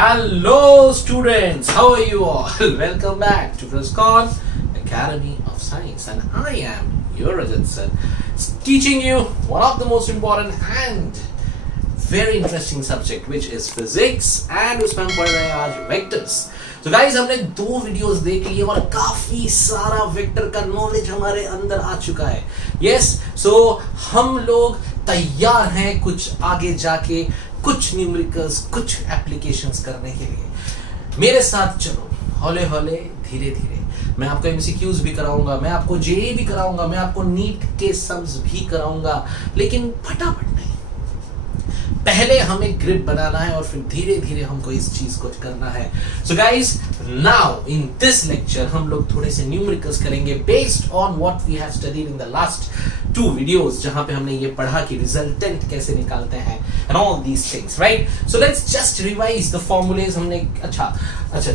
Hello students, how are you all? Welcome back to Friscon Academy of Science, and I am your Rajat sir, teaching you one of the most important and very interesting subject which is physics, and उसमें हम पढ़ रहे हैं आज vectors. तो guys हमने 2 videos देख लिए और काफी सारा वेक्टर का नॉलेज हमारे अंदर आ चुका है. यस, सो हम लोग तैयार हैं कुछ आगे जाके कुछ न्यूमेरिकल्स, कुछ एप्लीकेशंस करने के लिए. मेरे साथ चलो, हौले हौले धीरे धीरे. मैं आपको एमसीक्यूज भी कराऊंगा, मैं आपको जेई भी कराऊंगा, मैं आपको नीट के सम्स भी कराऊंगा, लेकिन फटाफट नहीं. पहले हमें ग्रिप बनाना है और फिर धीरे धीरे हमको इस चीज को करना है. So guys, now in this lecture हम लोग थोड़े से न्यूमेरिकल्स करेंगे based on what we have studied in the last 2 videos, जहां पे हमने ये पढ़ा कि रिजल्टेंट कैसे निकालते हैं and all these things, right. So let's just revise the formulae. हमने अच्छा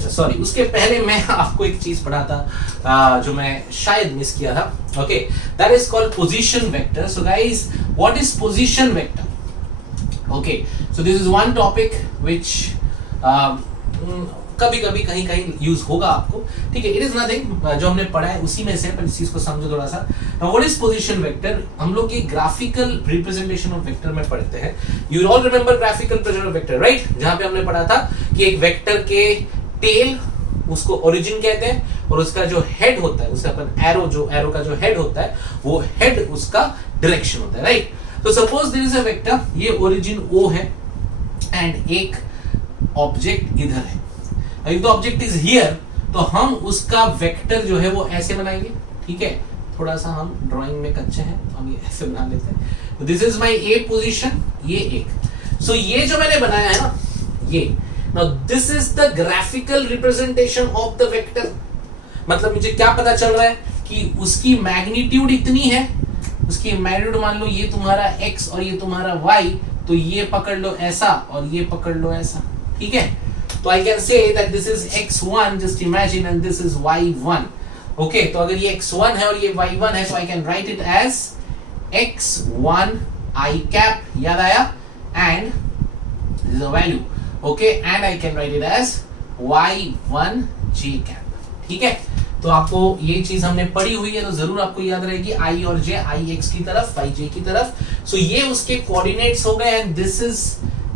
सॉरी, उसके पहले मैं आपको एक चीज पढ़ा था जो मैं शायद मिस किया था. Okay, that is called position vector. So guys, what is position vector? Okay, so this is one topic which कभी कभी कहीं कहीं यूज होगा आपको, ठीक है. इट इज नथिंग, जो हमने पढ़ा है उसी में से, पर इस चीज को समझो थोड़ा सा. Now what is position vector? हम लोग ये ग्राफिकल रिप्रेजेंटेशन ऑफ वेक्टर में पढ़ते हैं. You all remember graphical representation of vector, right? जहां पे हमने पढ़ा था कि एक वेक्टर के टेल, उसको ओरिजिन कहते हैं, और उसका जो हेड होता है उसे अपन एरो का जो हेड होता है वो हेड उसका डायरेक्शन होता है, राइट. तो suppose there is a vector, ये ओरिजिन O है एंड एक ऑब्जेक्ट इधर है. If the object is here, तो हम उसका वेक्टर जो है वो ऐसे बनाएंगे, ठीक है. थोड़ा सा हम ड्राइंग में कच्चे हैं, हम ये ऐसे बना लेते हैं. This is my A position, ये एक. सो ये जो मैंने बनाया है ना, ये now this is the graphical representation of the vector. मतलब मुझे क्या पता चल रहा है कि उसकी मैग्नीट्यूड इतनी है, उसकी मैग्नीट्यूड मान लो ये तुम्हारा x और ये तुम्हारा y, तो ये पकड़ लो ऐसा और ये पकड़ लो ऐसा, ठीक है. तो I can say that this is x1, just imagine, and this is y1. Okay, तो अगर ये x1 है और ये y1 है, तो I can write it as x1 i cap, याद आया, and this is a value. Okay, and I can write it as y1 j cap, ठीक है. तो आपको ये चीज हमने पढ़ी हुई है, तो जरूर आपको याद रहेगी. आई और जे, आई एक्स की तरफ, आई जे की तरफ. सो ये उसके कोऑर्डिनेट्स हो गए, and this is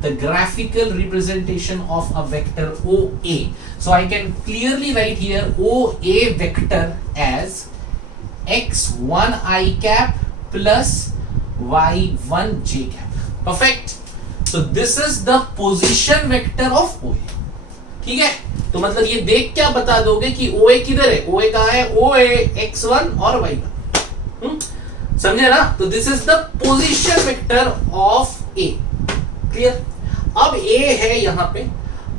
the graphical representation of a vector OA. So I can clearly write here OA vector as x1 i cap plus y1 j cap. Perfect. So this is the position vector of OA, ठीक है. तो मतलब ये देख क्या बता दोगे कि OA किधर है? OA कहां है? OA x1 और y1. समझे ना? तो this is the position vector of A. Clear? अब A है यहां पे.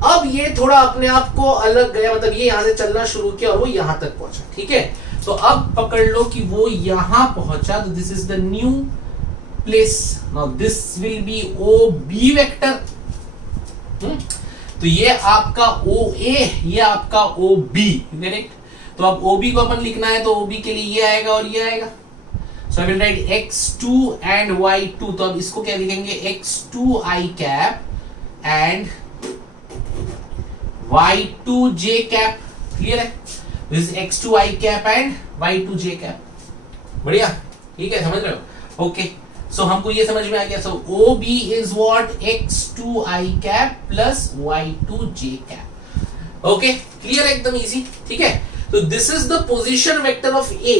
अब ये थोड़ा अपने आप को अलग गया, मतलब ये यहां से चलना शुरू किया और वो यहां तक पहुंचा, ठीक है. तो अब पकड़ लो कि वो यहां पहुंचा, तो this is the new place. Now this will be OB vector. तो ये आपका OA, ये आपका OB, करेक्ट. तो अब OB को अपन लिखना है, तो OB के लिए ये आएगा और ये आएगा. So I will write x2 and y2. तो अब इसको क्या लिखेंगे? x2 i cap and y2 j cap. Clear है? This x2 i cap and y2 j cap. बढ़िया, ठीक है, समझ रहे हो? ओके, सो हमको ये समझ में आ गया. सो OB is what? x2 i cap plus y2 j cap. Okay, clear, एकदम इजी, ठीक है. तो this is the position vector of A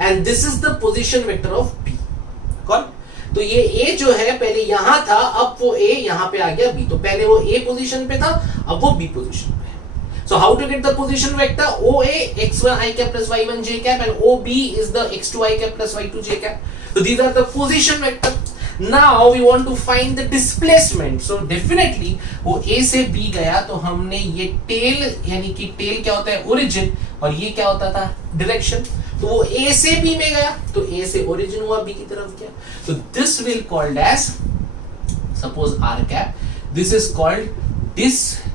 and this is the position vector of B. कौन? तो ये A जो है पहले यहां था, अब वो A यहां पे आ गया B. तो पहले वो A पोजीशन पे था, अब वो B पोजीशन पे है. So how to get the position vector? OA x1 i cap plus y1 j cap, and OB is the x2 i cap plus y2 j cap. So these are the position vector. Now we want to find the displacement. So definitely वो A से B गया, तो हमने ये tell, यानी कि tell क्या होता है? ओरिजिन, और ये क्या होता था? डायरेक्शन. तो वो A से B में गया, तो A से ओरिजिन हुआ, B की तरफ गया. So this will called as, suppose r cap, this is called displacement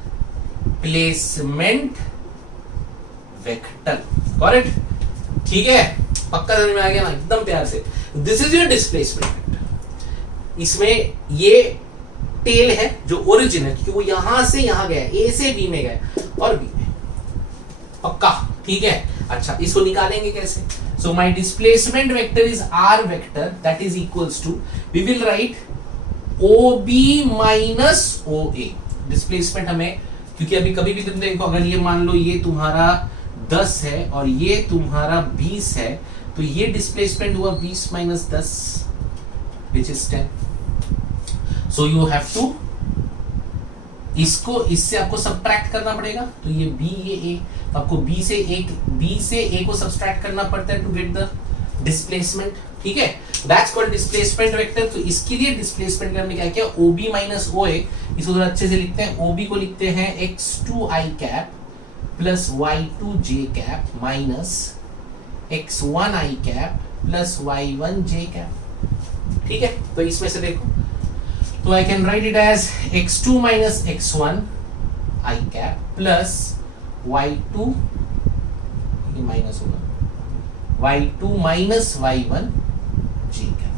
vector. Correct? ठीक है, पक्का समझ में आ गया ना? एकदम प्यार से. This is your displacement vector. इसमें ये टेल है जो ओरिजिन है, क्योंकि वो यहां से यहां गया, ए से बी में गया और बी में, पक्का, ठीक है। अच्छा, इसको निकालेंगे कैसे? So my displacement vector is r vector that is equals to, we will write OB minus OA। Displacement हमें, क्योंकि अभी कभी भी तुम देखो, अगर ये मान लो ये तुम्हारा 10 है और ये तुम्हारा 20 है, तो ये डिस्प्लेसमेंट हुआ 20 minus 10 which is 10। So you have to, इसको इससे आपको सब्ट्रैक्ट करना पड़ेगा, तो ये B ये A, तो आपको B से A को सब्ट्रैक्ट करना पड़ता है टू गेट द डिस्प्लेसमेंट, ठीक है। That's called displacement vector. तो इसके लिए डिस्प्लेसमेंट हमने क्या किया, OB माइनस OA, इसको थोड़ा अच्छे से लिखते हैं। OB को लिखते हैं x2i cap plus y2j cap minus x1i cap plus y1j cap, ठीक है। तो इसमें से देखो, तो I can write it as x2 minus x1 i cap plus y2, ये माइनस होगा, y2 minus y1 j cap.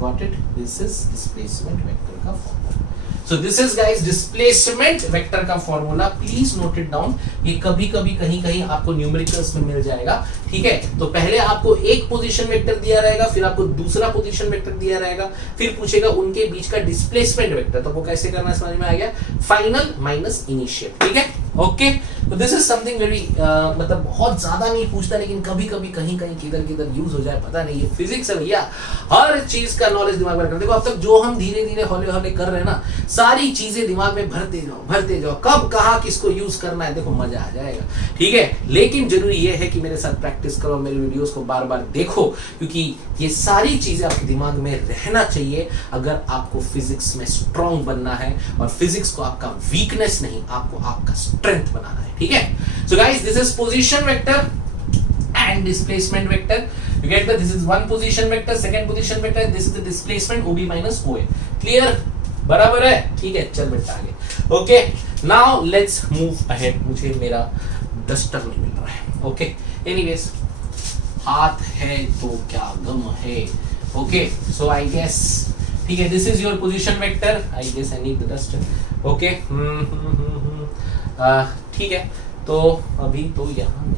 Got it? This is displacement vector का formula. So this is guys displacement vector का formula, please note it down. ये कभी कभी कहीं कहीं आपको न्यूमेरिकल्स में मिल जाएगा, ठीक है। तो पहले आपको एक पोजीशन वेक्टर दिया रहेगा, फिर आपको दूसरा पोजीशन वेक्टर दिया रहेगा, फिर पूछेगा उनके बीच का डिस्प्लेसमेंट वेक्टर, तो वो कैसे करना समझ में आ गया, फाइनल माइनस इनिशियल, ठीक है। ओके, तो दिस इज समथिंग वेरी, मतलब बहुत ज्यादा नहीं पूछता, लेकिन कभी कभी कहीं कहीं किधर किधर यूज हो जाए, पता नहीं। ये फिजिक्स है भैया, हर चीज का नॉलेज दिमाग में रखना। देखो अब तक जो हम धीरे धीरे हौले हौले कर रहे हैं ना, सारी चीजें दिमाग में भरते जाओ, कब कहाँ किसको यूज करना है, देखो मजा आ जाएगा, ठीक है। लेकिन जरूरी ये है कि मेरे साथ प्रैक्टिस करो, मेरे वीडियोस को बार बार देखो, क्योंकि ये सारी चीजें आपके दिमाग में रहना चाहिए अगर आपको फिजिक्स में स्ट्रांग बनना है, और फिजिक्स को आपका वीकनेस नहीं, आपको आपका स्ट्रेंथ बनाना है, ठीक है। So guys, this is position vector and displacement vector. You get that this is one position vector, second position vector, this is the displacement OB minus OA. Clear? बराबर है, ठीक है। चल बेटा आगे। Okay, now let's move ahead. मुझे मेरा duster नहीं मिल रहा है। ओके, एनीवेज, हाथ है तो क्या गम है। ओके, सो आई गेस, ठीक है, this is your position vector. I guess I need the duster. Okay, ठीक है। तो अभी तो यहाँ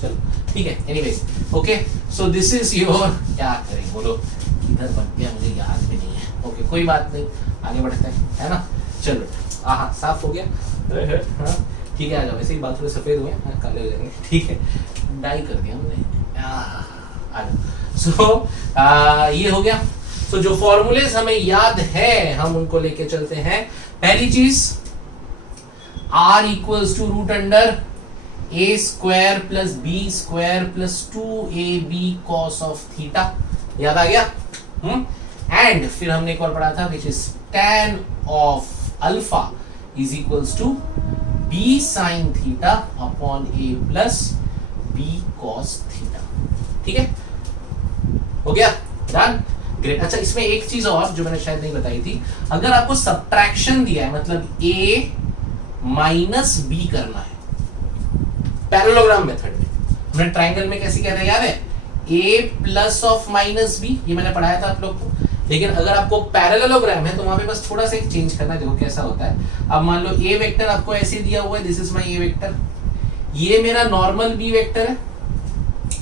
चलो, ठीक है। Anyways, okay, so this is your, क्या करें बोलो, किधर बन गया मुझे याद भी नहीं है। ओके, कोई बात नहीं, आगे बढ़ते हैं, है ना। चलो, आहा, साफ हो गया, हाँ, ठीक है। आ जाओ, वैसे ही बाल थोड़े सफेद हुए, काले हो जाएंगे, ठीक है, डाई कर दिया हमने। आ जाओ। सो ये हो गया। सो जो फॉर्मूलेस हमें याद है, हम उनको लेके चलते हैं। पहली चीज, R equals to root under a square plus b square plus 2ab cos of theta, याद आ गया। एंड फिर हमने एक और पढ़ा था, which is tan of alpha is equals to b sin theta upon a plus b cos theta, ठीक है, हो गया, डन, ग्रेट। अच्छा, इसमें एक चीज और जो मैंने शायद नहीं बताई थी, अगर आपको सब्ट्रैक्शन दिया है, मतलब a माइनस b करना है पैरेललोग्राम मेथड में, हमने ट्रायंगल में कैसे कहते हैं याद है, a plus of minus b, ये मैंने पढ़ाया था आप लोग को। लेकिन अगर आपको पैरेललोग्राम है तो वहां पे बस थोड़ा सा एक चेंज करना है, देखो कैसा होता है। अब मान लो a वेक्टर आपको ऐसे दिया हुआ है, this is my a vector, ये मेरा नॉर्मल b वेक्टर है।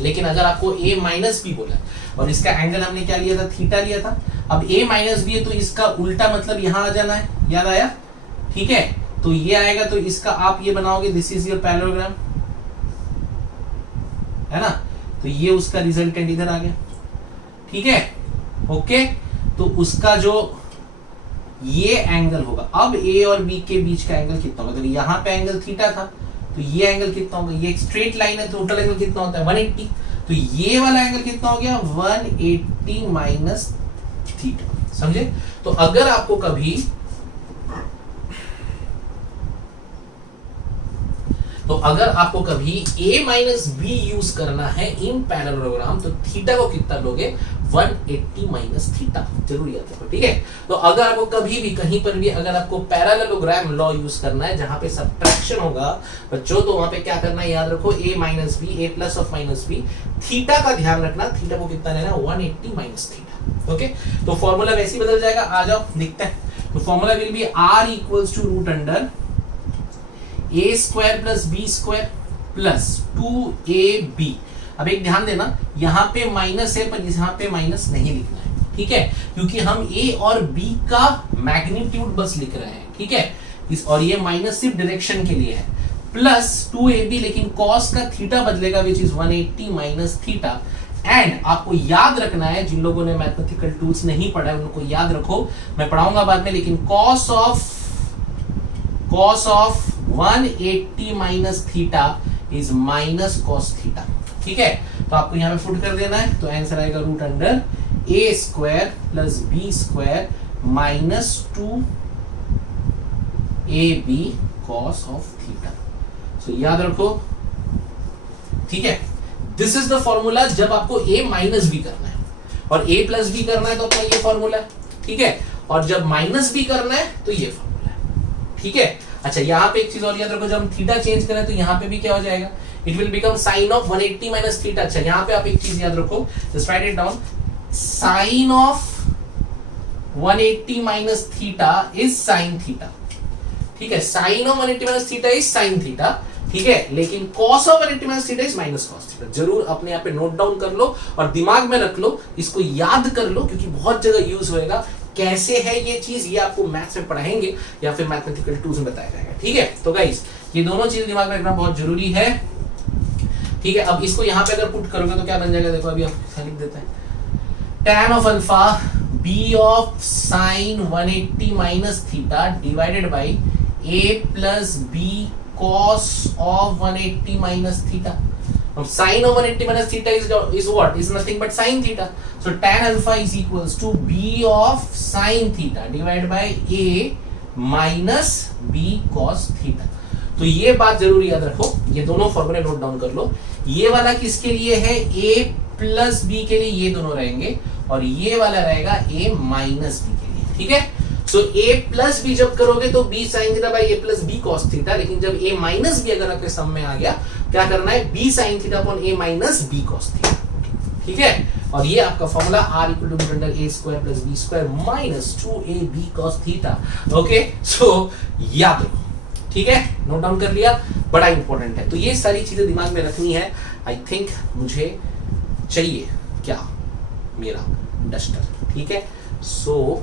लेकिन अगर आपको a माइनस b बोला है और इसका एंगल हमने क्या लिया था, थीटा लिया था। अब a माइनस b है तो इसका उल्टा मतलब यहां आ जाना है, याद आया, ठीक है। तो ये आएगा, तो इसका आप ये बनाओगे, दिस इज योर पैरेललोग्राम, है ना। तो ये उसका रिजल्टेंट इधर आ गया, ठीक है। ओके, तो उसका जो ये एंगल होगा, अब a और b के बीच का एंगल कितना होगा, तो यहाँ पे एंगल थीटा था, तो ये एंगल कितना होगा, ये एक स्ट्रेट लाइन है, तो टोटल एंगल कितना होता है 180, तो ये वाला एंगल कितना हो गया 180 माइनस थीटा, समझे। तो अगर आपको कभी a माइनस b यूज करना है इन पैरेललोग्राम, तो थीटा को कितना लोगे 180 माइनस थीटा, जरूर याद रखो, ठीक है। तो अगर आपको कभी भी कहीं पर भी अगर आपको पैरेललोग्राम लॉ यूज करना है जहां पे सब्ट्रैक्शन होगा बच्चों, तो वहां पे क्या करना है, याद रखो, a minus b, a plus of minus b, theta का ध्यान रखना, थीटा को कितना लेना 180 माइनस थीटा, ओके, तो फॉर्मूला वैसे ही बदल जाएगा, आ जाओ दिखते हैं। तो formula will be r equals to root under a square plus b square plus 2ab। अब एक ध्यान देना, यहाँ पे माइनस है पर यहाँ पे माइनस नहीं लिखना है, ठीक है, क्योंकि हम a और b का मैग्नीट्यूड बस लिख रहे हैं, ठीक है, इस और ये माइनस सिर्फ डायरेक्शन के लिए है, प्लस 2ab, लेकिन कॉस का थीटा बदलेगा which is 180 minus theta. And आपको याद रखना है, जिन लोगों ने मैथमेटिकल टूल्स नहीं पढ़ा है उनको याद रखो, मैं पढ़ाऊंगा बाद में, लेकिन cos of 180 minus theta is minus cos theta, ठीक है। तो आपको यहां पे पुट कर देना है, तो आंसर आएगा root under a square plus b square minus 2ab cos of theta. So याद रखो, ठीक है, दिस इज द फॉर्मूला जब आपको a माइनस बी करना है, और a प्लस बी करना है तो अपना ये फॉर्मूला है, ठीक है, और जब माइनस बी करना है तो ये फॉर्मूला है, ठीक है। अच्छा, यहाँ पे एक चीज और याद रखो, जब हम थीटा चेंज करें तो यहाँ पे भी क्या हो जाएगा, it will become sine of 180 minus theta. अच्छा, यहाँ पे आप एक चीज याद रखो, just write it down, sine of 180 minus theta is sine theta, ठीक है, sine of 180 minus theta is sine theta, ठीक है, लेकिन cos of 180 minus theta is minus cos theta. जरूर अपने यहाँ पे नोट डाउन कर लो और दिमाग में रख लो, इसको याद कर लो, क्योंकि बहुत जगह यूज होएगा। कैसे है ये चीज, ये आपको मैथ्स में पढ़ाएंगे या फिर मैथमेटिकल टूल्स में बताया जाएगा, ठीक है। तो गाइस, ये दोनों चीज दिमाग में रखना बहुत जरूरी है, ठीक है। अब इसको यहाँ पे अगर पुट करोगे तो क्या बन जाएगा, देखो अभी हम लिख देते हैं, tan of alpha b of sine 180 minus theta divided by a plus b cos of 180 minus theta. Sin of 180 minus theta is what? Is nothing but sin theta. So tan alpha is equals to b of sin theta divided by a minus b cos theta. तो ये बात जरूर याद रखो, ये दोनों फॉर्मूले note down कर लो। ये वाला किसके लिए है, a प्लस b के लिए, ये दोनों रहेंगे, और ये वाला रहेगा a माइनस b के लिए, ठीक है। सो a प्लस बी जब करोगे तो b sine theta by a plus B cos theta, लेकिन जब a माइनस बी अगर आपके सम में आ गया, क्या करना है, b sine theta upon a minus b cos theta, ठीक है। और ये आपका formula r equal to under a square plus b square minus 2ab cos theta. Okay, so याद रखो, ठीक है, नोट डाउन कर लिया, बड़ा इंपॉर्टेंट है। तो ये सारी चीजें दिमाग में रखनी है। आई थिंक मुझे चाहिए क्या, मेरा डस्टर, ठीक है। सो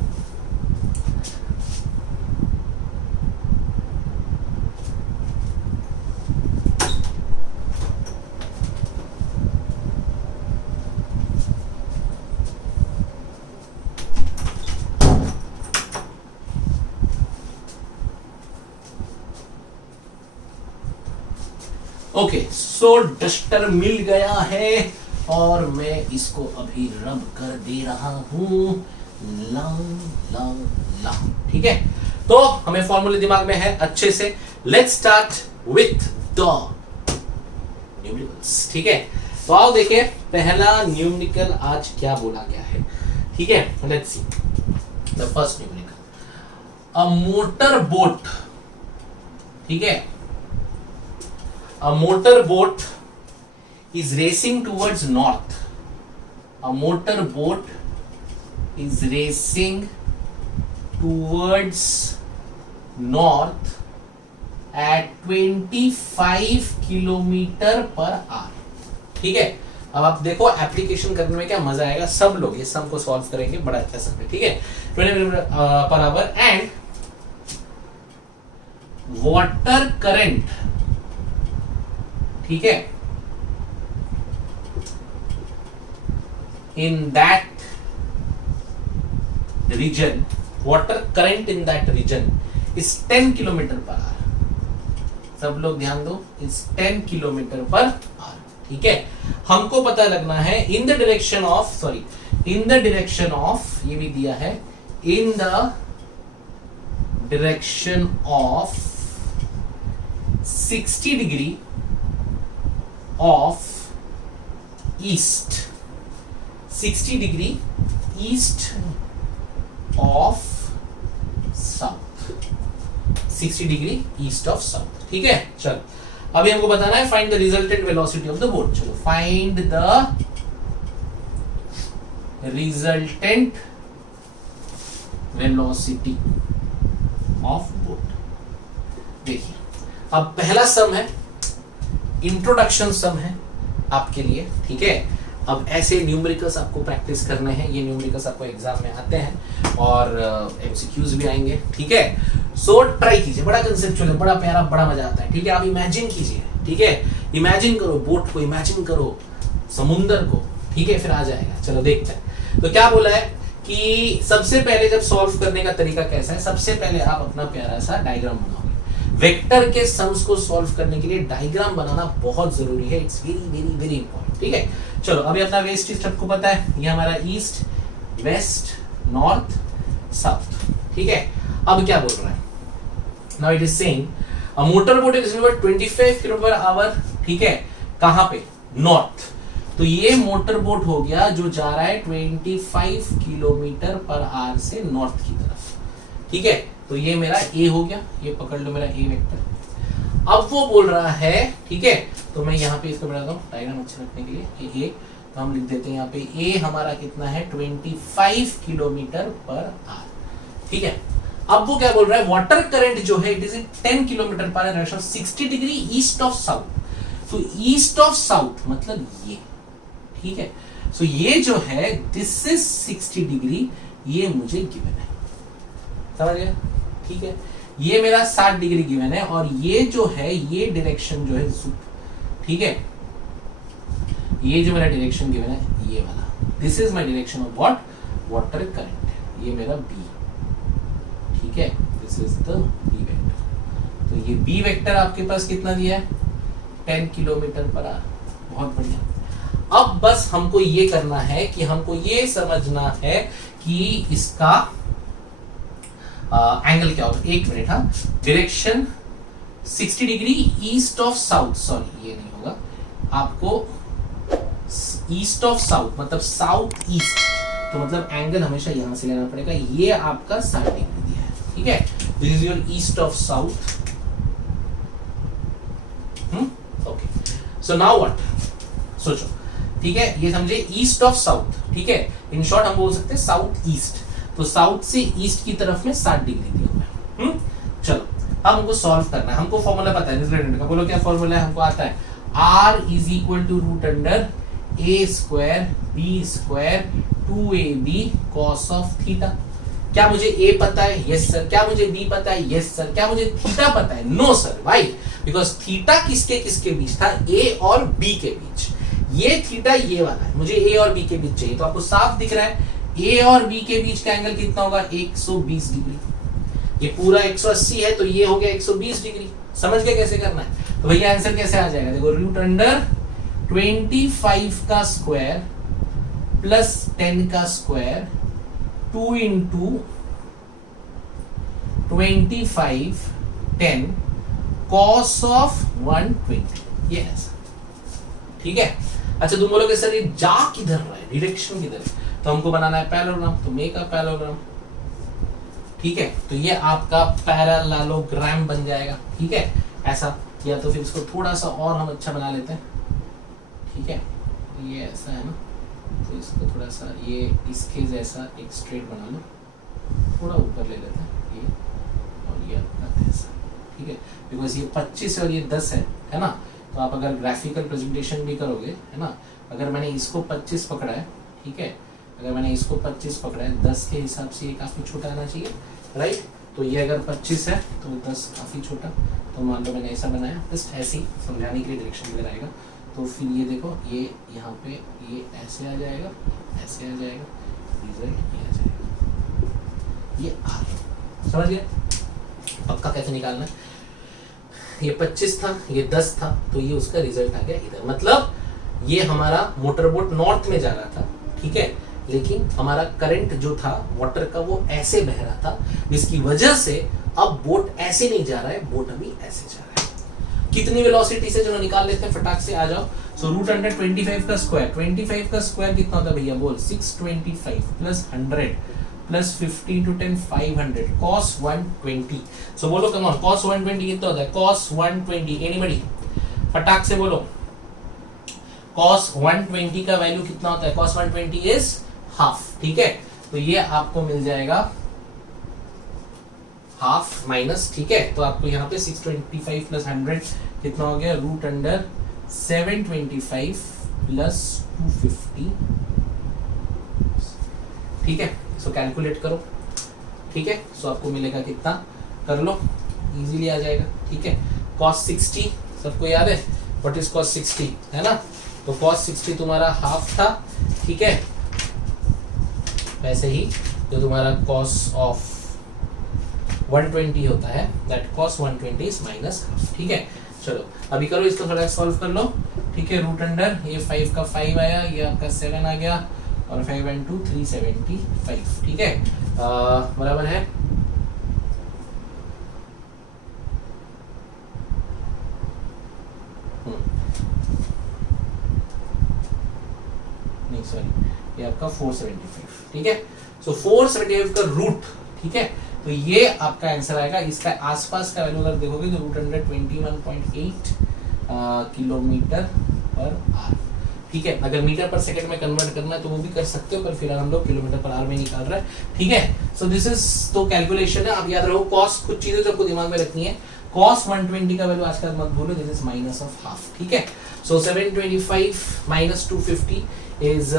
ओके, सो डस्टर मिल गया है और मैं इसको अभी रब कर दे रहा हूं, ठीक है। तो हमें फॉर्मूले दिमाग में है अच्छे से। Let's start with the numericals, ठीक है। तो आओ देखिए, पहला न्यूमेरिकल आज क्या बोला गया है, ठीक है। Let's see the first numerical, a motor boat, ठीक है। A motor boat is racing towards north. A motor boat is racing towards north at 25 kilometre per hour, ठीक है। अब आप देखो एप्लीकेशन करने में क्या मजा आएगा, सब लोग इस सम को सॉल्व करेंगे, बड़ा अच्छा सम है, ठीक है। 20 kilometre per our and water current, ठीक है, in that region, water current in that region is 10 kilometre per hour. सब लोग ध्यान दो, इज 10 किलोमीटर पर आवर, ठीक है। हमको पता लगना है in the direction of, sorry, in the direction of, ये भी दिया है, in the direction of 60 degree of east, 60 degree east of south, 60 degree east of south, ठीक है। चलो अभी हमको बताना है find the resultant velocity of the boat. चलो, find the resultant velocity of boat. देखिए अब पहला सम है, इंट्रोडक्शन सम है आपके लिए, ठीक है। अब ऐसे न्यूमेरिकल्स आपको प्रैक्टिस करने हैं, ये न्यूमेरिकल्स आपको एग्जाम में आते हैं और एमसीक्यूज भी आएंगे, ठीक है। सो ट्राई कीजिए, बड़ा कंसेप्चुअल है, बड़ा प्यारा, बड़ा मजा आता है, ठीक है। आप इमेजिन कीजिए, ठीक है, इमेजिन करो बोट को, इमेजिन करो समुंदर को, ठीक है, फिर आ जाएगा। चलो देखते हैं। तो क्या बोला है कि सबसे पहले जब सॉल्व करने का तरीका कैसा है, सबसे पहले आप अपना प्यारा सा डायग्राम बनाओगे। वेक्टर के सम्स को सॉल्व करने के लिए डायग्राम बनाना बहुत जरूरी है, it's very very very important, ठीक है। चलो अभी अपना वेस्ट ईस्ट सबको पता है, ये हमारा ईस्ट वेस्ट नॉर्थ साउथ, ठीक है। अब क्या बोल रहा है, now it is saying a motor boat is moving 25 km/h, ठीक है, कहां पे, नॉर्थ। तो ये मोटर बोट हो गया जो जा रहा है 25 km/h से नॉर्थ की तरफ, ठीक है। तो ये मेरा ए हो गया, ये पकड़ लो मेरा ए वेक्टर। अब वो बोल रहा है, ठीक है, तो मैं यहाँ पे इसको बनाता हूँ डायग्राम अच्छा रखने के लिए, ए तो हम लिख देते हैं यहाँ पे ए हमारा कितना है 25 km/h, ठीक है। अब वो क्या बोल रहा है, वाटर करंट जो है it is 10 km/h direction 60 degree east of south. तो ईस्ट ऑफ साउथ मतलब ये, ठीक है। सो ये जो है दिस इज 60 डिग्री, ये मुझे गिवन है, समझ गया, ठीक है। ये मेरा 60 डिग्री गिवन है और ये जो है ये डायरेक्शन जो है, ठीक है, ये जो मेरा डायरेक्शन गिवन है ये वाला, this is my direction of what, water current, ये मेरा बी, ठीक है, this is the B vector. तो ये बी वेक्टर आपके पास कितना दिया है, 10 km/h, बहुत बढ़िया। अब बस हमको ये करना है कि हमको ये समझना है कि इसका एंगल क्या होगा, एक मिनट, हाँ, direction 60 degree east of south, sorry ये नहीं होगा, आपको ईस्ट ऑफ साउथ मतलब साउथ ईस्ट, तो मतलब एंगल हमेशा यहां से लेना पड़ेगा, ये आपका 60 डिग्री दिया है, ठीक है। This is your east of south, okay. So now what, सोचो, ठीक है, ये समझे ईस्ट ऑफ साउथ, ठीक है, इन शॉर्ट हम बोल सकते हैं साउथ ईस्ट। तो साउथ से ईस्ट की तरफ में 60 डिग्री दिया हुआ है। चलो अब हमको सॉल्व करना है, हमको फॉर्मूला पता है रिजल्टेंट का, बोलो क्या फॉर्मूला है, हमको आता है R is equal to root under A square B square 2ab cos of theta. क्या मुझे ए पता है, यस सर। क्या मुझे बी पता है, यस सर। क्या मुझे थीटा पता है, no sir. Why, because theta किसके किसके बीच था, ए और बी के बीच। ये थीटा ये वाला है, मुझे ए और बी के बीच चाहिए, तो आपको साफ दिख रहा है ए और बी के बीच का एंगल कितना होगा, 120 डिग्री। ये पूरा 180 है तो ये हो गया 120 डिग्री। समझ गए कैसे करना है, तो भैया आंसर कैसे आ जाएगा, देखो रूट अंडर 25 का स्क्वायर प्लस 10 का स्क्वायर 2 इंटू 25 10 cos ऑफ 120, ये ऐसा, ठीक है। अच्छा तुम बोलोगे सर ये जा किधर रहा है, डायरेक्शन किधर है, तो हमको बनाना है पैरेललोग्राम, तो मेक अ पैरेललोग्राम, ठीक है। तो ये आपका पैरेललोग्राम बन जाएगा, ठीक है, ऐसा। या तो फिर इसको थोड़ा सा और हम अच्छा बना लेते हैं, ठीक है, ये ऐसा है ना, तो इसको थोड़ा सा ये इसके जैसा एक स्ट्रेट बना लो, थोड़ा ऊपर ले लेते हैं ये, और ये अपना ऐसा, ठीक है। बिकॉज ये 25 और ये 10 है ना, तो आप अगर ग्राफिकल प्रेजेंटेशन भी करोगे, है ना, अगर मैंने इसको 25 पकड़ा है, ठीक है, अगर मैंने इसको 25 पकड़ा है, 10 के हिसाब से ये काफी छोटा आना चाहिए, राइट। तो ये अगर 25 है तो 10 काफी छोटा, तो मान लो मैंने ऐसा बनाया, जस्ट ऐसे ही समझाने के लिए डायरेक्शन में आएगा। तो फिर ये देखो, ये यहाँ पे ये ऐसे आ जाएगा, ऐसे आ जाएगा, रिजल्ट ये आ जाएगा, ये आ गया, समझ गया। पक्का कैसे निकालना है, ये 25 था, ये 10 था, तो ये उसका रिजल्ट आ गया इधर। मतलब ये हमारा मोटर बोट नॉर्थ में जा रहा था, ठीक है, लेकिन हमारा करंट जो था वाटर का वो ऐसे बह रहा था, जिसकी वजह से अब बोट ऐसे नहीं जा रहा है, बोट अभी ऐसे जा रहा है। कितनी वेलोसिटी से, चलो निकाल लेते हैं फटाक से, आ जाओ। सो रूट अंडर 25 का स्क्वायर, 25 का स्क्वायर कितना होता है भैया, बोल 625 प्लस 100 प्लस 50 to 10 500 cos 120। सो बोलो कम ऑन, cos 120 कितना होता है, cos 120 एनीबॉडी, फटाक से बोलो। cos 120 का वैल्यू कितना होता है, cos 120 इज हाफ, ठीक है। तो ये आपको मिल जाएगा हाफ माइनस, ठीक है। तो आपको यहाँ पे 625 प्लस 100 कितना हो गया, रूट अंडर 725 प्लस 250, ठीक है। सो कैलकुलेट करो, ठीक है। सो आपको मिलेगा कितना, कर लो, इजीली आ जाएगा, ठीक है। cos 60 सबको याद है, व्हाट इज cos 60, है ना। तो cos 60 तुम्हारा हाफ था, ठीक है। वैसे ही जो तुम्हारा cos ऑफ 120 होता है, that cos 120 is minus half, ठीक है। चलो अभी करो इसको, थोड़ा सॉल्व कर लो, ठीक है। रूट अंडर ये 5 का 5 आया, ये आपका 7 आ गया, और 5 and 2 375, ठीक है। बराबर है, नहीं सॉरी, ये आपका 475, ठीक है। सो 475 का रूट, ठीक है। तो ये आपका आंसर आएगा। इसका आसपास का वैल्यू अगर देखोगे तो root under 21.8 kilometre per hour, ठीक है। अगर मीटर पर सेकंड में कन्वर्ट करना है तो वो भी कर सकते हो, पर फिर हम लोग किलोमीटर पर आवर में निकाल रहे हैं, ठीक है। सो दिस इज तो कैलकुलेशन है। आप याद रखो कॉस, कुछ चीजें जो आपको दिमाग में रखनी है, cos 120 का वैल्यू आजकल मत भूलो, this is minus of half, ठीक है। सो 725 माइनस 250 इज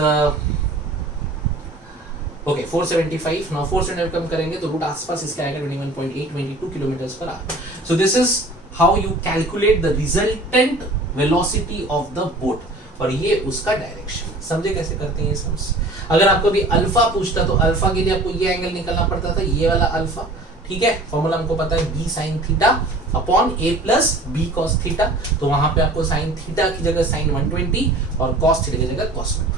ओके 475। नाउ 475 कम करेंगे तो रूट आसपास इसका आएगा 21.8, 22 kilometre per our. So this is how you calculate the resultant velocity of the boat, और ये उसका डायरेक्शन। समझे कैसे करते हैं ये सम्स। अगर आपको भी अल्फा पूछता तो अल्फा के लिए आपको ये एंगल निकालना पड़ता था, ये वाला अल्फा, ठीक है। फॉर्मूला हमको पता है b sin theta upon a plus b cos theta. तो वहां पे आपको sin थीटा की जगह sin 120 और cos थीटा की जगह cos 120,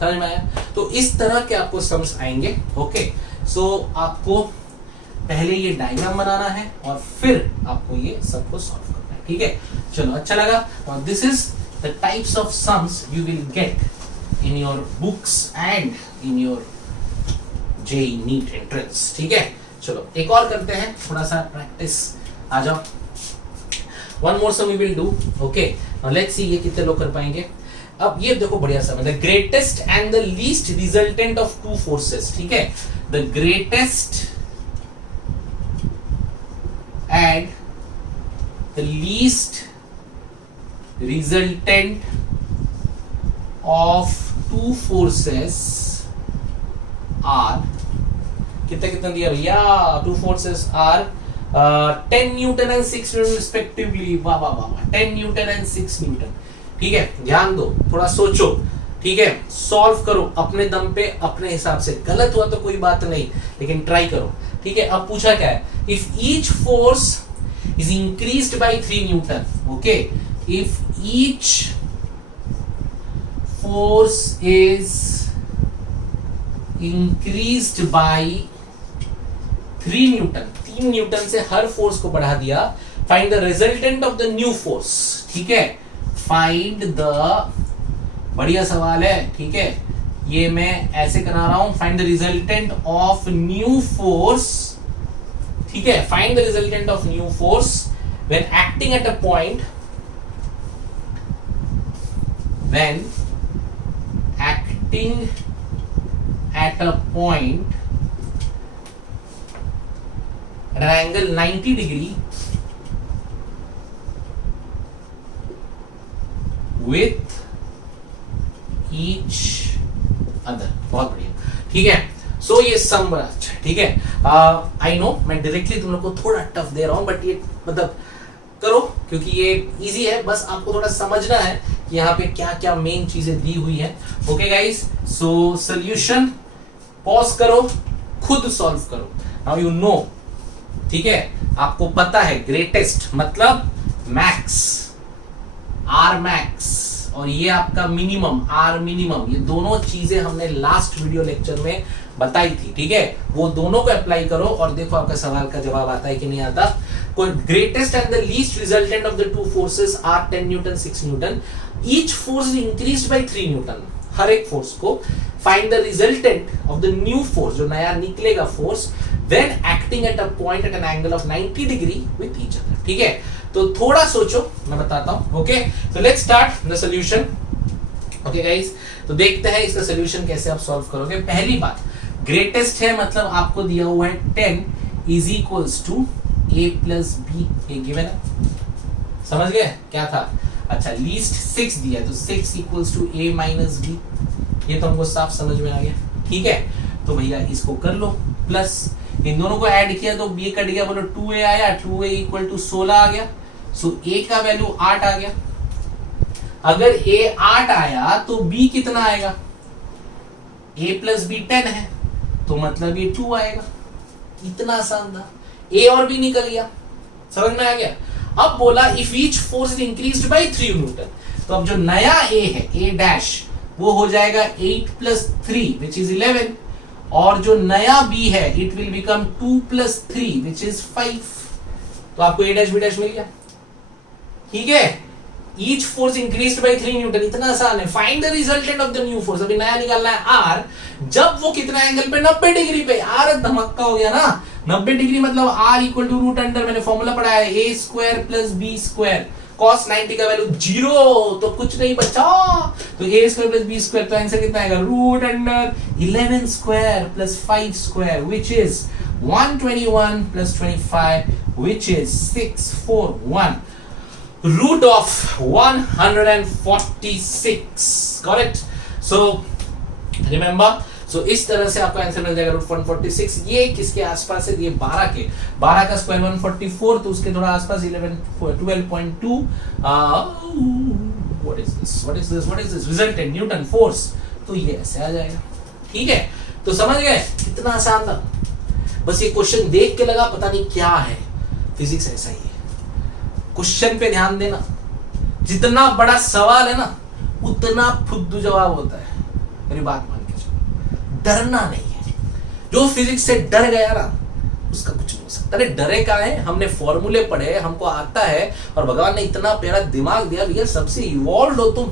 समझ में आया। तो इस तरह के आपको सम्स आएंगे, ओके। सो आपको पहले ये डायग्राम बनाना है और फिर आपको ये सबको सॉल्व करना है, ठीक है। चलो अच्छा लगा। और this is the types of sums you will get in your books and in your JEE NEET entrance, ठीक है। चलो एक और करते हैं, थोड़ा सा प्रैक्टिस, आ जाओ। One more sum we will do, okay. Let's see ये कितने लोग कर पाएंगे। अब ये देखो बढ़िया सा, the greatest and the least resultant of two forces, ठीक है। The greatest and the least resultant of two forces are, कितना कितना दिया भैया, two forces are 10 newton and 6 newton respectively. वाह वाह वाह, 10 न्यूटन एंड 6 न्यूटन, ठीक है। ध्यान दो, थोड़ा सोचो, ठीक है। सॉल्व करो अपने दम पे, अपने हिसाब से। गलत हुआ तो कोई बात नहीं, लेकिन ट्राई करो, ठीक है। अब पूछा क्या है, if each force is increased by 3 Newton, okay. If each force is increased by 3 Newton, 3 Newton से हर फोर्स को बढ़ा दिया। Find the resultant of the new force, ठीक है। फाइंड द, बढ़िया सवाल है, ठीक है। ये मैं ऐसे करा रहा हूं, find the resultant of new force, ठीक है। Find the resultant of new force when acting at a point, when acting at a point at an angle 90 degree with each other। बहुत बढ़िया, ठीक है। सो ये सम बड़ा अच्छा, ठीक है। आई नो मैं डायरेक्टली तुम लोग को थोड़ा टफ दे रहा हूं, बट ये मतलब करो, क्योंकि ये इजी है। बस आपको थोड़ा समझना है कि यहाँ पे क्या क्या मेन चीजें दी हुई है, okay guys. So solution pause करो, खुद सॉल्व करो। नाउ यू नो, ठीक है। आपको पता है ग्रेटेस्ट मतलब मैक्स, आर मैक्स, और ये आपका मिनिमम, आर मिनिमम। ये दोनों चीजें हमने लास्ट वीडियो लेक्चर में बताई थी, ठीक है। वो दोनों को अप्लाई करो और देखो आपका सवाल का जवाब आता है कि नहीं आता। कोई greatest and the least resultant of the two forces are 10 newton 6 newton. Each force is increased by 3 newton, हर एक फोर्स को। Find the resultant of the new force, जो नया निकलेगा force, when acting at a point at an angle of 90 degree with each other, ठीक है। तो थोड़ा सोचो, मैं बताता हूं, okay. So let's start the solution. Okay guys, तो देखते हैं इसका सोल्यूशन कैसे आप सॉल्व करोगे। पहली बात, ग्रेटेस्ट है मतलब आपको दिया हुआ है 10 is equals to a plus B, ये गिवन है, समझ गए क्या था। अच्छा, लीस्ट 6 दिया है तो 6 equals to a minus B, ये तो हमको साफ समझ में आ गया। ठीक है, तो भैया इसको कर लो प्लस, इन दोनों को ऐड किया तो b कट गया, बोलो 2a आया, 2a इक्वल टू 16 आ गया, सो a का वैल्यू 8 आ गया। अगर a 8 आया तो b कितना आएगा, a प्लस बी 10 है तो मतलब ये 2 आएगा। इतना आसान था, a और b निकल गया, समझ में आ गया। अब बोला if each force is increased by 3 Newton, तो अब जो नया a है a डैश वो हो जाएगा 8 प्लस 3 विच इज 11, और जो नया b है it will become 2 plus 3 which is 5, तो आपको a डैश b डैश मिल गया। ठीक है, each force increased by 3 Newton, इतना आसान है। Find the resultant of the new force, अभी नया निकालना है r, जब वो कितना एंगल पे, 90 डिग्री पे। r धमक्का हो गया ना, 90 डिग्री मतलब r equal to root under, मैंने फॉर्मूला पढ़ा है a square plus b square, cos 90 का वैल्यू 0, तो कुछ नहीं बचा, तो a square plus b square, तो आंसर कितना आएगा, root under 11 square plus 5 square which is 121 plus 25 which is 641, root of 146, correct? So remember, so इस तरह से आपका आंसर मिल जाएगा रूट 146। ये किसके आसपास है, ये 12 का स्क्वायर 144, तो उसके थोड़ा आसपास 12.2, what is this resultant Newton force, तो ये ऐसे आ जाएगा। ठीक है, तो समझ गए, कितना आसान था, बस ये क्वेश्चन देख के लगा पता नहीं क्या है, फिजिक्स ऐसा ही है, क्वेश्चन पे ध्यान देना, जितना बड़ा सवाल है ना उतना फुद्दू जवाब होता है, मेरी बात मान के चलो, डरना नहीं है। जो फिजिक्स से डर गया ना उसका कुछ नहीं हो सकता। अरे डरे का है, हमने फॉर्मूले पढ़े, हमको आता है, और भगवान ने इतना प्यारा दिमाग दिया, भैया सबसे इवॉल्व हो तुम,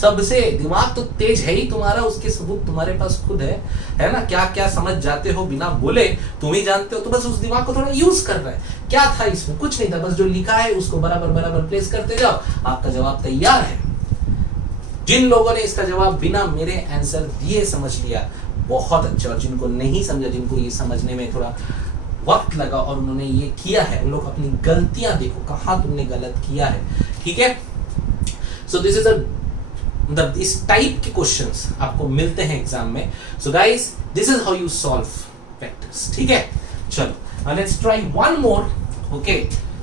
सबसे दिमाग तो तेज है ही तुम्हारा, उसके सबूत तुम्हारे पास खुद है ना, क्या क्या समझ जाते हो बिना बोले तुम ही जानते हो, तो बस उस दिमाग को थोड़ा यूज कर रहा है। क्या था इसमें, कुछ नहीं था, बस जो लिखा है उसको बराबर बराबर प्लेस करते जाओ, आपका जवाब तैयार है। जिन लोगों ने इसका जवाब बिना मेरे आंसर दिए समझ लिया बहुत अच्छा, और जिनको नहीं समझा, जिनको ये समझने में थोड़ा वक्त लगा और उन्होंने ये किया है, उन लोग अपनी गलतियां देखो, कहां तुमने गलत किया है। ठीक है, सो दिस इज मतलब इस टाइप के क्वेश्चंस आपको मिलते हैं एग्जाम में। So guys, this is how you solve vectors. ठीक है, चलो let's try one more, okay,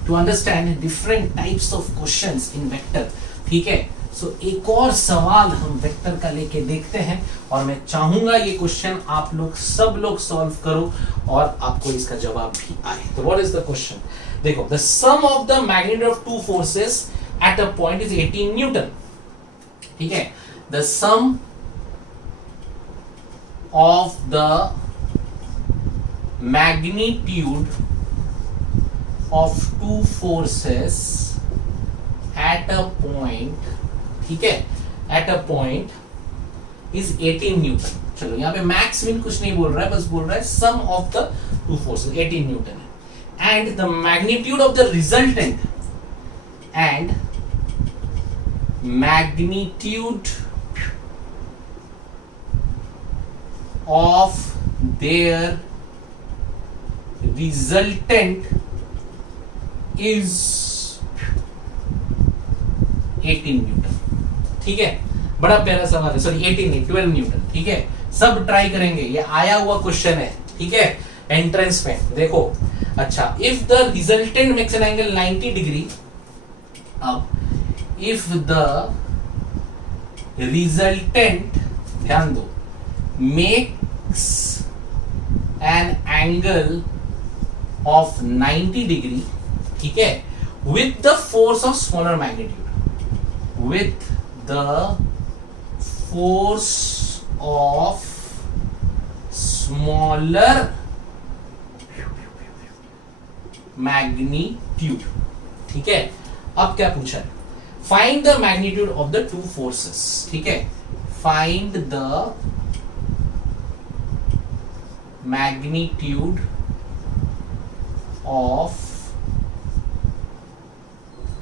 to understand different types of questions in vector. ठीक है, सो एक और सवाल हम वेक्टर का लेके देखते हैं, और मैं चाहूंगा ये क्वेश्चन आप लोग सब लोग सॉल्व करो और आपको इसका जवाब भी आए। तो व्हाट इज द क्वेश्चन, देखो, the sum of the magnitude of two forces at a point is 18 newton. ठीक है, the sum of the magnitude of two forces at a point, ठीक है, at a point is 18 newton. चलो यहां पे max min कुछ नहीं बोल रहा है, बस बोल रहा है sum of the two forces 18 newton है, and the magnitude of the resultant and magnitude of their resultant is 18 newton. ठीक है, बड़ा प्यारा सवाल है, सॉरी 18 नहीं 12 न्यूटन। ठीक है, सब ट्राई करेंगे, ये आया हुआ क्वेश्चन है। ठीक है, एंट्रेंस में देखो। अच्छा, if the resultant makes an angle 90 degree, अब if the resultant, ध्यान दो, makes an angle of 90 degree, ठीक है, with the force of smaller magnitude, with the force of smaller magnitude। ठीक है, अब क्या पूछा है, find the magnitude of the two forces. ठीक है, find the magnitude of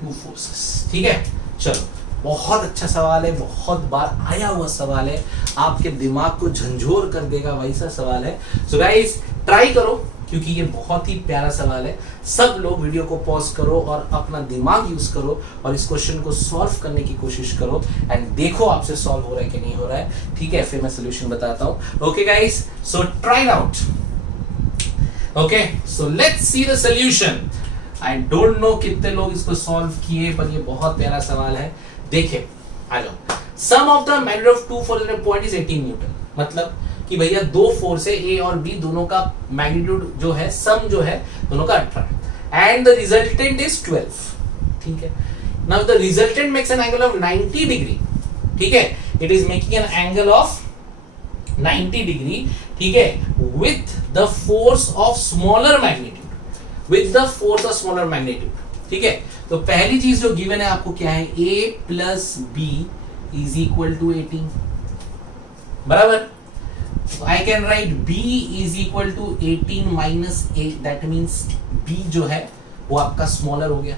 two forces. ठीक है, चलो बहुत अच्छा सवाल है, बहुत बार आया हुआ सवाल है, आपके दिमाग को झंझोर कर देगा वैसा सवाल है। सो गाइस ट्राई करो, क्योंकि ये बहुत ही प्यारा सवाल है। सब लोग वीडियो को पॉज करो और अपना दिमाग यूज करो और इस क्वेश्चन को सॉल्व करने की कोशिश करो एंड देखो आपसे सॉल्व हो रहा है कि नहीं हो रहा है। ठीक है, फिर मैं सोल्यूशन बताता हूं। Okay guys, so try out. Okay, so let's see the solution. I don't know कितने लोग इसको सॉल्व किए, पर ये बहुत प्यारा सवाल है। देखिए, आ जाओ। Sum of the magnitude of two force in a point is 18 newton. मतलब कि भैया दो फोर्स है, ए और बी, दोनों का मैग्नीट्यूड जो है, सम जो है दोनों का 18 एंड द रिजल्टेंट इज 12। ठीक है, now the resultant makes an angle of 90 degree. ठीक है, it is making an angle of 90 degree. ठीक है, with the force of smaller magnitude, with the force of smaller magnitude. ठीक है, तो पहली चीज जो गिवन है आपको क्या है, a plus B is equal to 18। बराबर, I can write b is equal to 18 minus a, that means b जो है वो आपका स्मॉलर हो गया।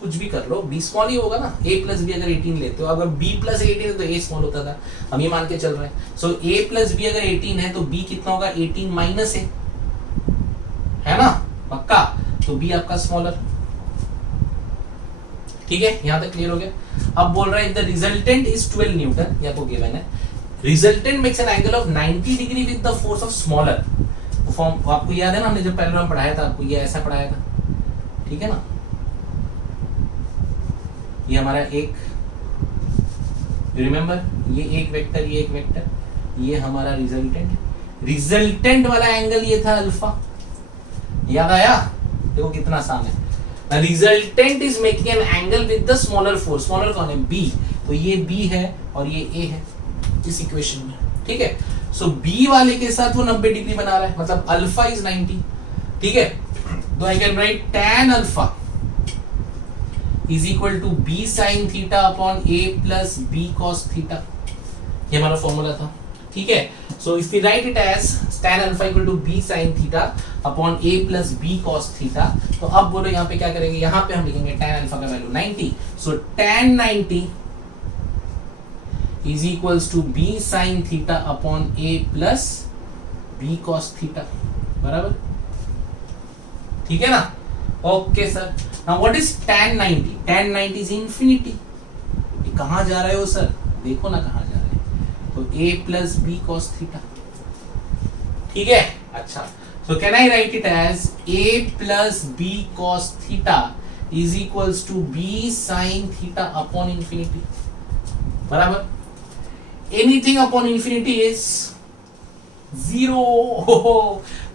कुछ भी कर लो, b स्मॉल ही होगा ना। a प्लस बी अगर 18 लेते हो, अगर b प्लस 18 है तो a स्मॉल होता था, हम ये मान के चल रहे हैं। सो a प्लस बी अगर 18 है तो b कितना होगा, 18 माइनस a, है ना, पक्का। तो b आपका स्मॉलर। ठीक है, यहां तक क्लियर हो गया। अब बोल रहा है द रिजल्टेंट इज 12 न्यूटन, ये आपको गिवन है। Resultant makes an angle of 90 degree with the force of smaller. Form आपको याद है ना, हमने जब पहले राउंड पढ़ाया था आपको, ये ऐसा पढ़ाया था। ठीक है ना, ये हमारा एक, रिमेंबर, ये एक वेक्टर, ये एक वेक्टर, ये हमारा रिजल्टेंट। रिजल्टेंट वाला एंगल ये था अल्फा, याद आया? देखो कितना आसान है। Resultant is making an angle with the smaller force. Smaller कौन है, बी, तो ये बी है और ये ए है इस इक्वेशन में। ठीक है, सो बी वाले के साथ वो 90 डिग्री बना रहा है, मतलब अल्फा इज 90। ठीक है, तो I can write tan alpha is equal to B sine theta upon A plus B cos theta. ये हमारा फॉर्मूला था। ठीक है, so if we write it as tan alpha equal to B sine theta upon A plus B cos theta, तो अब बोलो यहाँ पे क्या करेंगे, यहाँ पे हम लिखेंगे tan अल्फा का value 90। So tan 90 is equals to b sin theta upon a plus b cos theta। बराबर, ठीक है ना? Okay sir, now what is tan 90? tan 90 is infinity। ये कहाँ जा रहे हो सर, देखो ना कहाँ जा रहे हैं। तो a plus b cos theta। ठीक है, अच्छा, so can I write it as a plus b cos theta is equals to b sin theta upon infinity। बराबर, anything upon infinity is 0।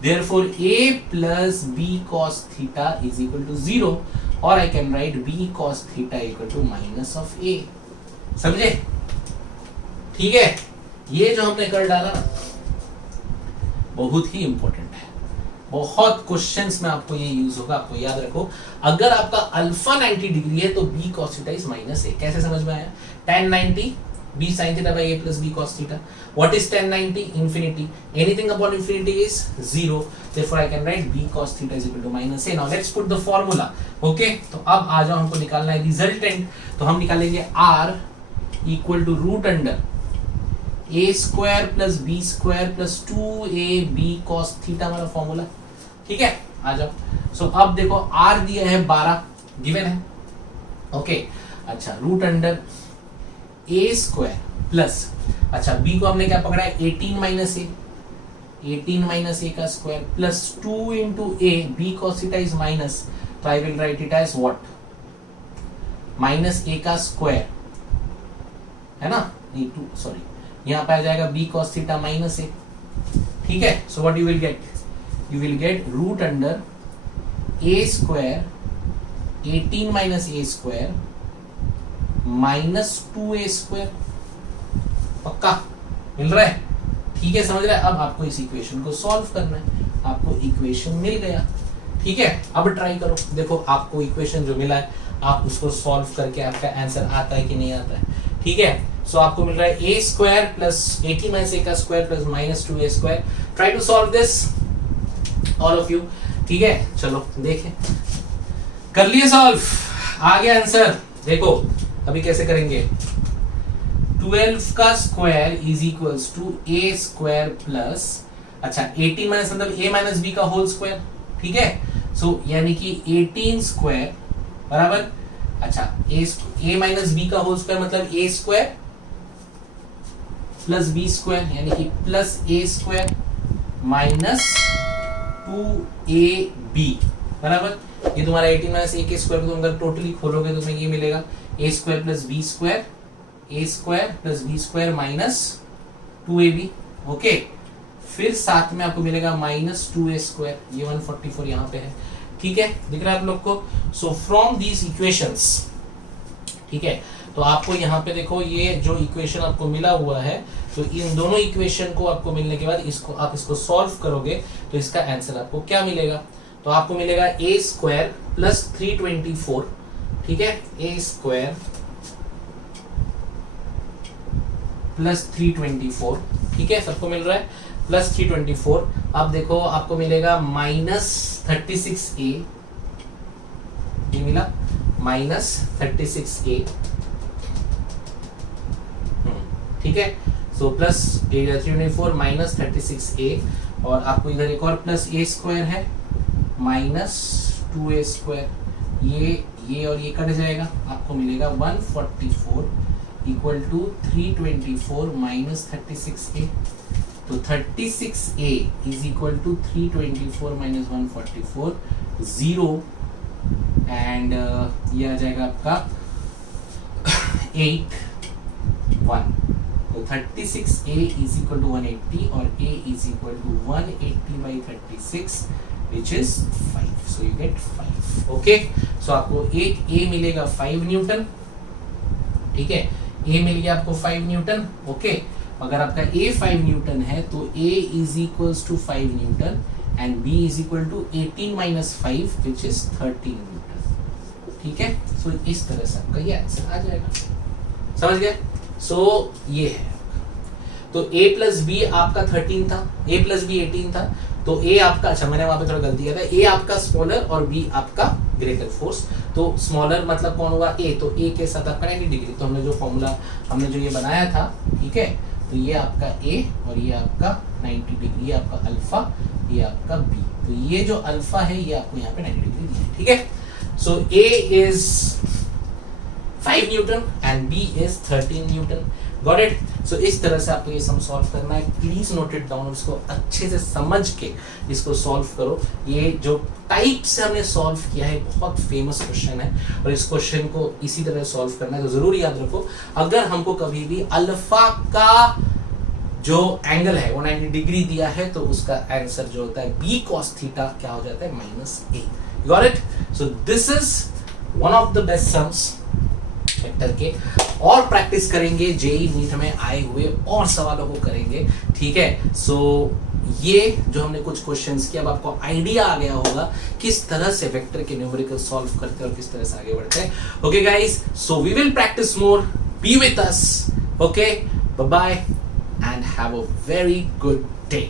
Therefore a plus b cos theta is equal to 0, or I can write b cos theta equal to minus of a। समझे? ठीक है, ये जो हमने कर डाला ना, बहुत ही इंपॉर्टेंट है। बहुत क्वेश्चंस में आपको ये यूज होगा, आपको याद रखो। अगर आपका अल्फा 90 डिग्री है तो b cos theta is minus a। कैसे समझ में आया? tan 90 b sin theta by a plus b cos theta। What is tan 90? Infinity। Anything upon infinity is 0। Therefore I can write b cos theta is equal to minus a। Now let's put the formula। Okay, तो अब आ जाओ, हमको निकालना है resultant. तो हम निकालेंगे r equal to root under a square plus b square plus 2ab cos theta, हमारा फॉर्मूला। ठीक है, आ जाओ। सो अब देखो r दिया है 12, गिवन है। ओके, अच्छा, root under a square plus, अच्छा b को हमने क्या पकड़ा है, 18 माइनस ए, 18 माइनस ए का square plus 2 into a, b cos theta is minus, तो I will write it as what, minus a का स्क्वायर, है ना, नहीं 2, सॉरी, यहाँ पे आ जाएगा b cos theta minus A. ठीक है, so what you will get, you will get root under a square 18 minus A square minus 2a square. पक्का मिल रहा है? ठीक है, समझ रहे हैं? अब आपको इस इक्वेशन को सॉल्व करना है, आपको इक्वेशन मिल गया। ठीक है, अब ट्राई करो, देखो आपको इक्वेशन जो मिला है आप उसको सॉल्व करके आपका आंसर आता है कि नहीं आता है। ठीक है, सो आपको मिल रहा है a square plus 18 minus a का square plus minus 2a square. Try to solve this all of you. ठीक है, चलो देखें, कर लिए सॉल्व, आ गया आंसर। देखो अभी कैसे करेंगे, 12 का square is equals to A square plus, अच्छा 18 माइनस मतलब a माइनस बी का होल स्क्वायर, ठीक है। सो यानी कि 18 स्क्वायर बराबर, अच्छा a माइनस बी का होल स्क्वायर मतलब a square plus B square, यानी कि plus a square minus 2ab बराबर, ये तुम्हारा 18 माइनस a के स्क्वायर को तुम अगर टोटली खोलोगे तो तुम्हें ये मिलेगा a square plus B square, a square plus B square minus 2ab, okay. फिर साथ में आपको मिलेगा माइनस 2a स्क्वायर, ये 144 यहाँ पे है, ठीक है, दिख रहा है आप लोग को। सो फ्रॉम दीज इक्वेशंस, ठीक है, तो आपको यहाँ पे देखो ये जो इक्वेशन आपको मिला हुआ है, तो इन दोनों इक्वेशन को आपको मिलने के बाद इसको आप इसको सॉल्व करोगे तो इसका आंसर आपको क्या मिलेगा, तो आपको मिलेगा a स्क्वायर प्लस 324, ठीक है, a स्क्वायर प्लस 324, ठीक है, सबको मिल रहा है प्लस 324। अब देखो आपको मिलेगा माइनस 36a, ये मिला माइनस 36a, ठीक है। सो प्लस 324 माइनस 36a, और आपको इधर एक और प्लस a स्क्वायर है माइनस 2a स्क्वायर, ये और ये कट जाएगा, आपको मिलेगा 144 इक्वल टू 324 माइनस 36a, तो 36a is equal to 324 minus 144 0, and ये आ जाएगा आपका 81, तो 36a इज इक्वल टू 180 और a is equal to 180 by 36 which is 5, so you get 5, okay। so आपको एक a मिलेगा 5 न्यूटन, ठीक है, a मिल गया आपको 5 न्यूटन, ओके। अगर आपका a 5 न्यूटन है तो a is equals to 5 newton and b is equal to 18 minus 5 which is 13 newton, ठीक है। सो इस तरह से आपका ये आंसर आ जाएगा, समझ गए। सो ये है, तो a प्लस बी आपका 13 था, a प्लस बी 18 था, तो a आपका, अच्छा मैंने वहां पे थोड़ा गलती किया था, a आपका स्मॉलर और b आपका ग्रेटर फोर्स, तो स्मॉलर मतलब कौन हुआ a, तो a के साथ आपका 90 डिग्री, तो हमने जो फॉर्मूला हमने जो ये बनाया था, ठीक है, तो ये आपका a और ये आपका 90 डिग्री, आपका अल्फा, ये आपका b, तो ये जो अल्फा है ये आपको यहाँ पे 90 डिग्री दिया है, ठीक है। So a is 5 newton and b is 13 newton, got it. So इस तरह से आपको ये सम सॉल्व करना है, प्लीज नोट इट डाउन, इसको अच्छे से समझ के इसको सॉल्व करो। ये जो टाइप से हमने सॉल्व किया है बहुत फेमस क्वेश्चन है, और इस क्वेश्चन को इसी तरह सॉल्व करना है, तो जरूर याद रखो, अगर हमको कभी भी अल्फा का जो एंगल है वो 90 डिग्री दिया है तो उसका आंसर जो होता है b cos थीटा क्या हो जाता है minus a, got it. So this is one of the best sums vector के, और प्रैक्टिस करेंगे जेई नीट में आए हुए और सवालों को करेंगे, ठीक है। सो ये जो हमने कुछ क्वेश्चंस किए, अब आपको आइडिया आ गया होगा किस तरह से वेक्टर के न्यूमेरिकल सॉल्व करते हैं और किस तरह से आगे बढ़ते हैं, okay guys. So we will practice more, be with us, okay, bye bye and have a very good day.